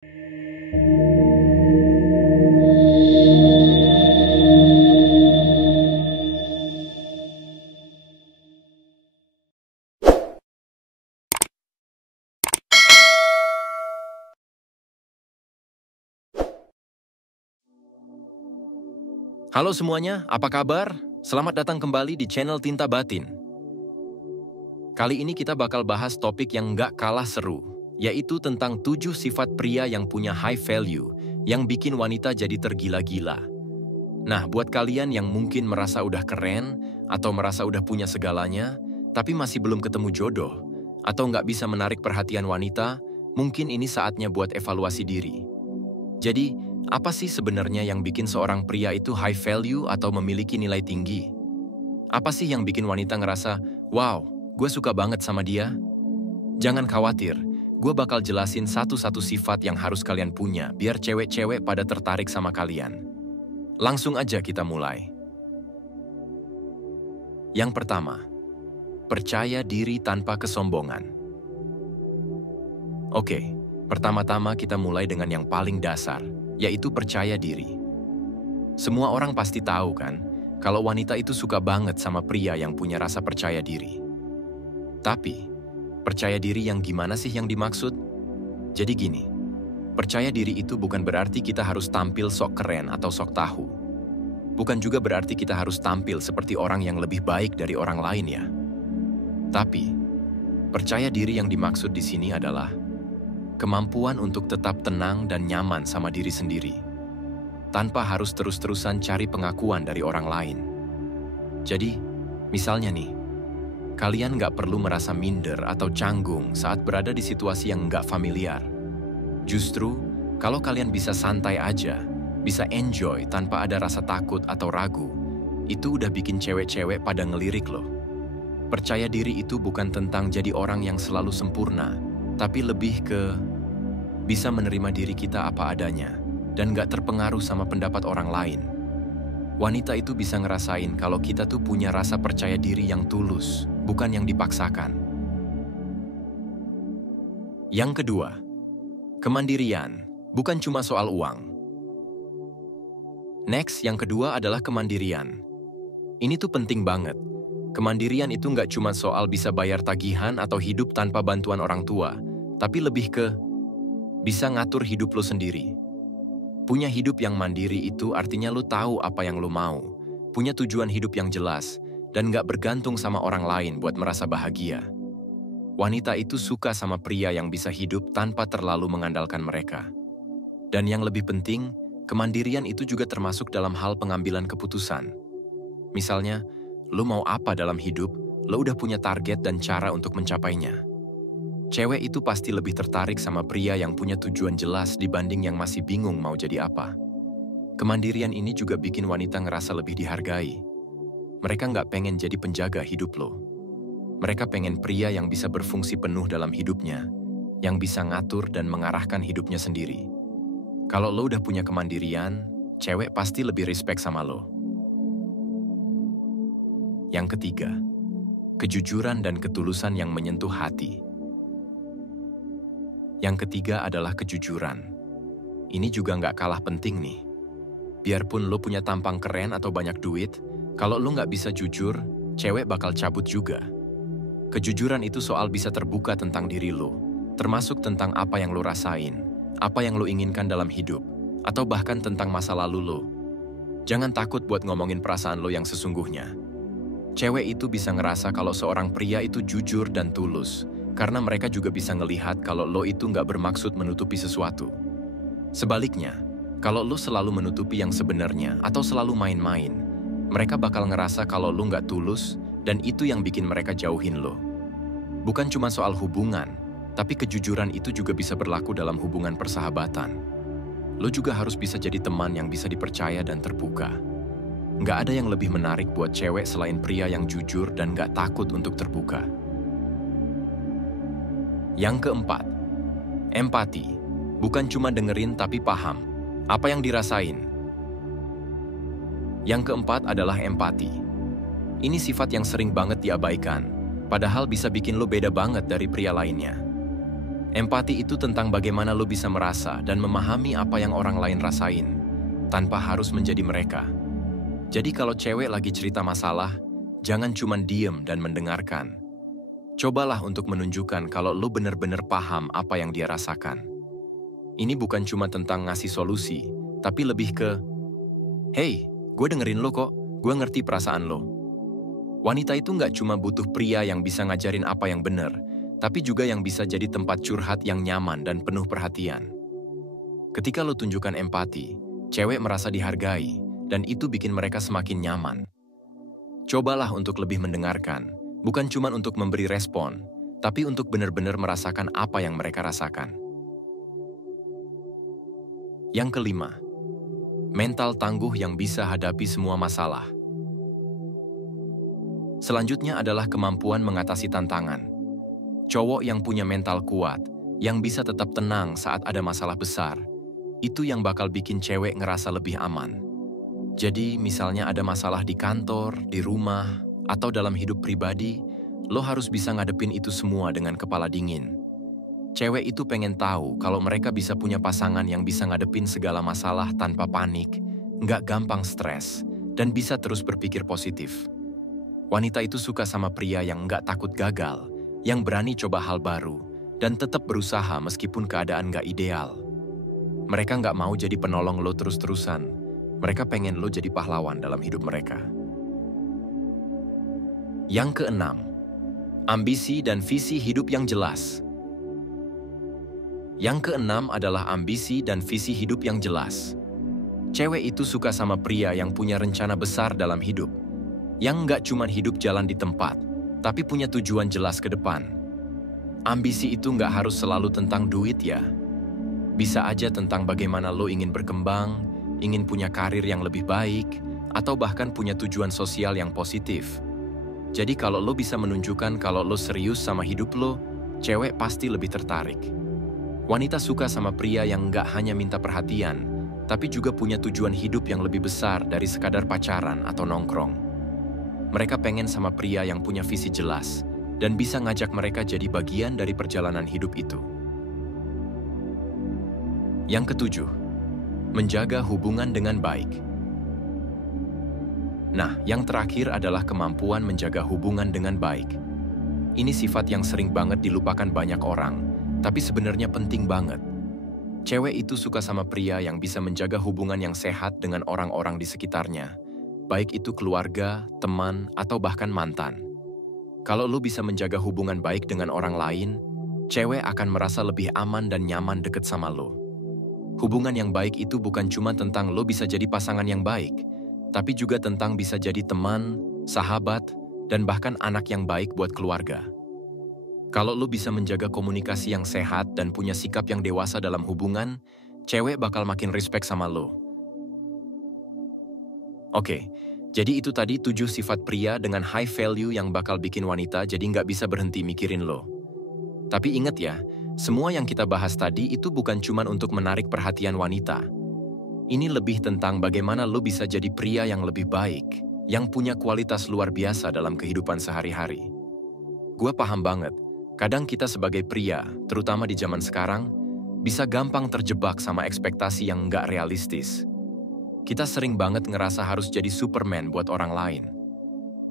Halo semuanya, apa kabar? Selamat datang kembali di channel Tinta Batin. Kali ini kita bakal bahas topik yang nggak kalah seru, yaitu tentang 7 sifat pria yang punya high value, yang bikin wanita jadi tergila-gila. Nah, buat kalian yang mungkin merasa udah keren, atau merasa udah punya segalanya, tapi masih belum ketemu jodoh, atau nggak bisa menarik perhatian wanita, mungkin ini saatnya buat evaluasi diri. Jadi, apa sih sebenarnya yang bikin seorang pria itu high value atau memiliki nilai tinggi? Apa sih yang bikin wanita ngerasa, wow, gue suka banget sama dia? Jangan khawatir, gue bakal jelasin satu-satu sifat yang harus kalian punya biar cewek-cewek pada tertarik sama kalian. Langsung aja kita mulai. Yang pertama, percaya diri tanpa kesombongan. Oke, pertama-tama kita mulai dengan yang paling dasar, yaitu percaya diri. Semua orang pasti tahu kan, kalau wanita itu suka banget sama pria yang punya rasa percaya diri. Tapi, percaya diri yang gimana sih yang dimaksud? Jadi gini, percaya diri itu bukan berarti kita harus tampil sok keren atau sok tahu. Bukan juga berarti kita harus tampil seperti orang yang lebih baik dari orang lain ya. Tapi, percaya diri yang dimaksud di sini adalah kemampuan untuk tetap tenang dan nyaman sama diri sendiri, tanpa harus terus-terusan cari pengakuan dari orang lain. Jadi, misalnya nih, kalian nggak perlu merasa minder atau canggung saat berada di situasi yang nggak familiar. Justru, kalau kalian bisa santai aja, bisa enjoy tanpa ada rasa takut atau ragu, itu udah bikin cewek-cewek pada ngelirik loh. Percaya diri itu bukan tentang jadi orang yang selalu sempurna, tapi lebih ke bisa menerima diri kita apa adanya dan gak terpengaruh sama pendapat orang lain. Wanita itu bisa ngerasain kalau kita tuh punya rasa percaya diri yang tulus, bukan yang dipaksakan. Yang kedua, kemandirian, bukan cuma soal uang. Next, yang kedua adalah kemandirian. Ini tuh penting banget. Kemandirian itu nggak cuma soal bisa bayar tagihan atau hidup tanpa bantuan orang tua, tapi lebih ke bisa ngatur hidup lo sendiri. Punya hidup yang mandiri itu artinya lo tahu apa yang lo mau, punya tujuan hidup yang jelas, dan nggak bergantung sama orang lain buat merasa bahagia. Wanita itu suka sama pria yang bisa hidup tanpa terlalu mengandalkan mereka. Dan yang lebih penting, kemandirian itu juga termasuk dalam hal pengambilan keputusan. Misalnya, lo mau apa dalam hidup, lo udah punya target dan cara untuk mencapainya. Cewek itu pasti lebih tertarik sama pria yang punya tujuan jelas dibanding yang masih bingung mau jadi apa. Kemandirian ini juga bikin wanita ngerasa lebih dihargai. Mereka nggak pengen jadi penjaga hidup lo. Mereka pengen pria yang bisa berfungsi penuh dalam hidupnya, yang bisa ngatur dan mengarahkan hidupnya sendiri. Kalau lo udah punya kemandirian, cewek pasti lebih respect sama lo. Yang ketiga, kejujuran dan ketulusan yang menyentuh hati. Yang ketiga adalah kejujuran. Ini juga nggak kalah penting nih. Biarpun lo punya tampang keren atau banyak duit, kalau lo nggak bisa jujur, cewek bakal cabut juga. Kejujuran itu soal bisa terbuka tentang diri lo, termasuk tentang apa yang lo rasain, apa yang lo inginkan dalam hidup, atau bahkan tentang masa lalu lo. Jangan takut buat ngomongin perasaan lo yang sesungguhnya. Cewek itu bisa ngerasa kalau seorang pria itu jujur dan tulus, karena mereka juga bisa ngelihat kalau lo itu nggak bermaksud menutupi sesuatu. Sebaliknya, kalau lo selalu menutupi yang sebenarnya atau selalu main-main, mereka bakal ngerasa kalau lo nggak tulus dan itu yang bikin mereka jauhin lo. Bukan cuma soal hubungan, tapi kejujuran itu juga bisa berlaku dalam hubungan persahabatan. Lo juga harus bisa jadi teman yang bisa dipercaya dan terbuka. Nggak ada yang lebih menarik buat cewek selain pria yang jujur dan nggak takut untuk terbuka. Yang keempat, empati. Bukan cuma dengerin tapi paham apa yang dirasain. Yang keempat adalah empati. Ini sifat yang sering banget diabaikan, padahal bisa bikin lo beda banget dari pria lainnya. Empati itu tentang bagaimana lo bisa merasa dan memahami apa yang orang lain rasain, tanpa harus menjadi mereka. Jadi kalau cewek lagi cerita masalah, jangan cuma diem dan mendengarkan. Cobalah untuk menunjukkan kalau lo benar-benar paham apa yang dia rasakan. Ini bukan cuma tentang ngasih solusi, tapi lebih ke, "Hey, gue dengerin lo kok, gue ngerti perasaan lo." Wanita itu nggak cuma butuh pria yang bisa ngajarin apa yang benar, tapi juga yang bisa jadi tempat curhat yang nyaman dan penuh perhatian. Ketika lo tunjukkan empati, cewek merasa dihargai, dan itu bikin mereka semakin nyaman. Cobalah untuk lebih mendengarkan, bukan cuma untuk memberi respon, tapi untuk benar-benar merasakan apa yang mereka rasakan. Yang kelima, mental tangguh yang bisa hadapi semua masalah. Selanjutnya adalah kemampuan mengatasi tantangan. Cowok yang punya mental kuat, yang bisa tetap tenang saat ada masalah besar, itu yang bakal bikin cewek ngerasa lebih aman. Jadi, misalnya ada masalah di kantor, di rumah, atau dalam hidup pribadi, lo harus bisa ngadepin itu semua dengan kepala dingin. Cewek itu pengen tahu kalau mereka bisa punya pasangan yang bisa ngadepin segala masalah tanpa panik, nggak gampang stres, dan bisa terus berpikir positif. Wanita itu suka sama pria yang nggak takut gagal, yang berani coba hal baru, dan tetap berusaha meskipun keadaan nggak ideal. Mereka nggak mau jadi penolong lo terus-terusan. Mereka pengen lo jadi pahlawan dalam hidup mereka. Yang keenam, ambisi dan visi hidup yang jelas. Yang keenam adalah ambisi dan visi hidup yang jelas. Cewek itu suka sama pria yang punya rencana besar dalam hidup, yang nggak cuma hidup jalan di tempat, tapi punya tujuan jelas ke depan. Ambisi itu nggak harus selalu tentang duit ya. Bisa aja tentang bagaimana lo ingin berkembang, ingin punya karir yang lebih baik, atau bahkan punya tujuan sosial yang positif. Jadi kalau lo bisa menunjukkan kalau lo serius sama hidup lo, cewek pasti lebih tertarik. Wanita suka sama pria yang nggak hanya minta perhatian, tapi juga punya tujuan hidup yang lebih besar dari sekadar pacaran atau nongkrong. Mereka pengen sama pria yang punya visi jelas dan bisa ngajak mereka jadi bagian dari perjalanan hidup itu. Yang ketujuh, menjaga hubungan dengan baik. Nah, yang terakhir adalah kemampuan menjaga hubungan dengan baik. Ini sifat yang sering banget dilupakan banyak orang, tapi sebenarnya penting banget. Cewek itu suka sama pria yang bisa menjaga hubungan yang sehat dengan orang-orang di sekitarnya, baik itu keluarga, teman, atau bahkan mantan. Kalau lo bisa menjaga hubungan baik dengan orang lain, cewek akan merasa lebih aman dan nyaman deket sama lo. Hubungan yang baik itu bukan cuma tentang lo bisa jadi pasangan yang baik, tapi juga tentang bisa jadi teman, sahabat, dan bahkan anak yang baik buat keluarga. Kalau lo bisa menjaga komunikasi yang sehat dan punya sikap yang dewasa dalam hubungan, cewek bakal makin respect sama lo. Oke, jadi itu tadi 7 sifat pria dengan high value yang bakal bikin wanita jadi nggak bisa berhenti mikirin lo. Tapi ingat ya, semua yang kita bahas tadi itu bukan cuma untuk menarik perhatian wanita. Ini lebih tentang bagaimana lo bisa jadi pria yang lebih baik, yang punya kualitas luar biasa dalam kehidupan sehari-hari. Gue paham banget, kadang kita sebagai pria, terutama di zaman sekarang, bisa gampang terjebak sama ekspektasi yang nggak realistis. Kita sering banget ngerasa harus jadi Superman buat orang lain.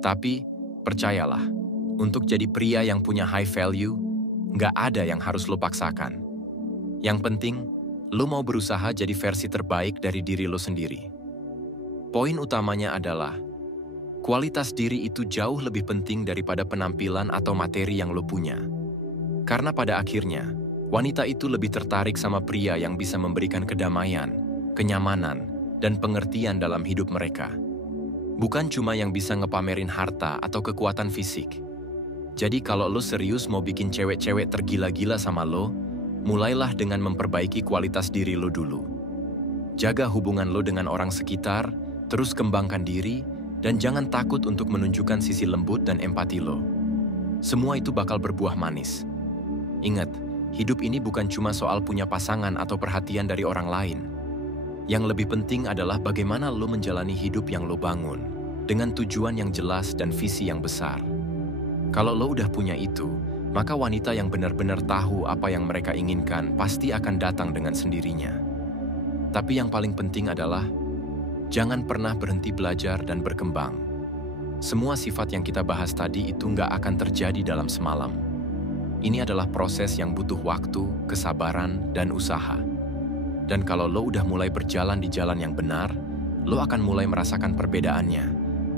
Tapi, percayalah, untuk jadi pria yang punya high value, nggak ada yang harus lo paksakan. Yang penting, lo mau berusaha jadi versi terbaik dari diri lo sendiri. Poin utamanya adalah, kualitas diri itu jauh lebih penting daripada penampilan atau materi yang lo punya. Karena pada akhirnya, wanita itu lebih tertarik sama pria yang bisa memberikan kedamaian, kenyamanan, dan pengertian dalam hidup mereka. Bukan cuma yang bisa ngepamerin harta atau kekuatan fisik. Jadi kalau lo serius mau bikin cewek-cewek tergila-gila sama lo, mulailah dengan memperbaiki kualitas diri lo dulu. Jaga hubungan lo dengan orang sekitar, terus kembangkan diri, dan jangan takut untuk menunjukkan sisi lembut dan empati lo. Semua itu bakal berbuah manis. Ingat, hidup ini bukan cuma soal punya pasangan atau perhatian dari orang lain. Yang lebih penting adalah bagaimana lo menjalani hidup yang lo bangun, dengan tujuan yang jelas dan visi yang besar. Kalau lo udah punya itu, maka wanita yang benar-benar tahu apa yang mereka inginkan pasti akan datang dengan sendirinya. Tapi yang paling penting adalah, jangan pernah berhenti belajar dan berkembang. Semua sifat yang kita bahas tadi itu nggak akan terjadi dalam semalam. Ini adalah proses yang butuh waktu, kesabaran, dan usaha. Dan kalau lo udah mulai berjalan di jalan yang benar, lo akan mulai merasakan perbedaannya,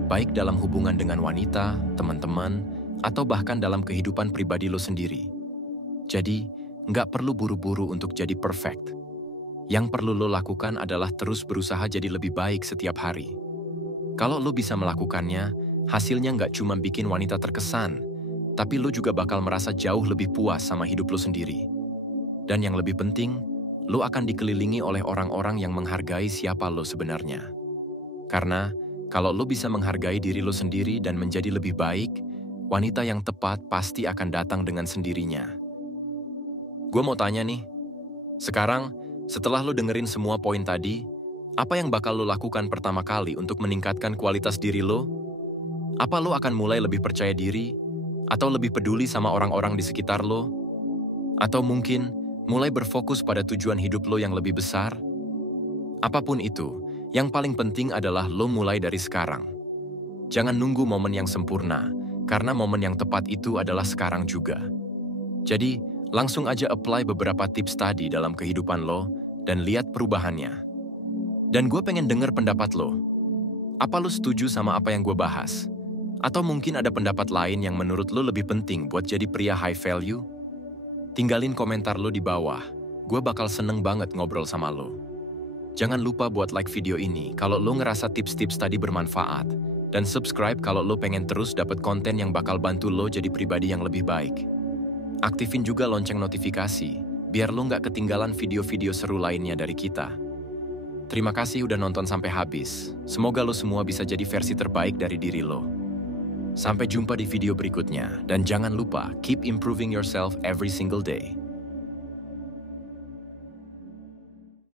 baik dalam hubungan dengan wanita, teman-teman, atau bahkan dalam kehidupan pribadi lo sendiri. Jadi, nggak perlu buru-buru untuk jadi perfect. Yang perlu lo lakukan adalah terus berusaha jadi lebih baik setiap hari. Kalau lo bisa melakukannya, hasilnya nggak cuma bikin wanita terkesan, tapi lo juga bakal merasa jauh lebih puas sama hidup lo sendiri. Dan yang lebih penting, lo akan dikelilingi oleh orang-orang yang menghargai siapa lo sebenarnya. Karena, kalau lo bisa menghargai diri lo sendiri dan menjadi lebih baik, wanita yang tepat pasti akan datang dengan sendirinya. Gue mau tanya nih, sekarang setelah lo dengerin semua poin tadi, apa yang bakal lo lakukan pertama kali untuk meningkatkan kualitas diri lo? Apa lo akan mulai lebih percaya diri? Atau lebih peduli sama orang-orang di sekitar lo? Atau mungkin mulai berfokus pada tujuan hidup lo yang lebih besar? Apapun itu, yang paling penting adalah lo mulai dari sekarang. Jangan nunggu momen yang sempurna, karena momen yang tepat itu adalah sekarang juga. Jadi, langsung aja apply beberapa tips tadi dalam kehidupan lo dan lihat perubahannya. Dan gue pengen denger pendapat lo. Apa lo setuju sama apa yang gue bahas? Atau mungkin ada pendapat lain yang menurut lo lebih penting buat jadi pria high value? Tinggalin komentar lo di bawah. Gue bakal seneng banget ngobrol sama lo. Jangan lupa buat like video ini kalau lo ngerasa tips-tips tadi bermanfaat. Dan subscribe kalau lo pengen terus dapat konten yang bakal bantu lo jadi pribadi yang lebih baik. Aktifin juga lonceng notifikasi, biar lo nggak ketinggalan video-video seru lainnya dari kita. Terima kasih udah nonton sampai habis. Semoga lo semua bisa jadi versi terbaik dari diri lo. Sampai jumpa di video berikutnya, dan jangan lupa keep improving yourself every single day.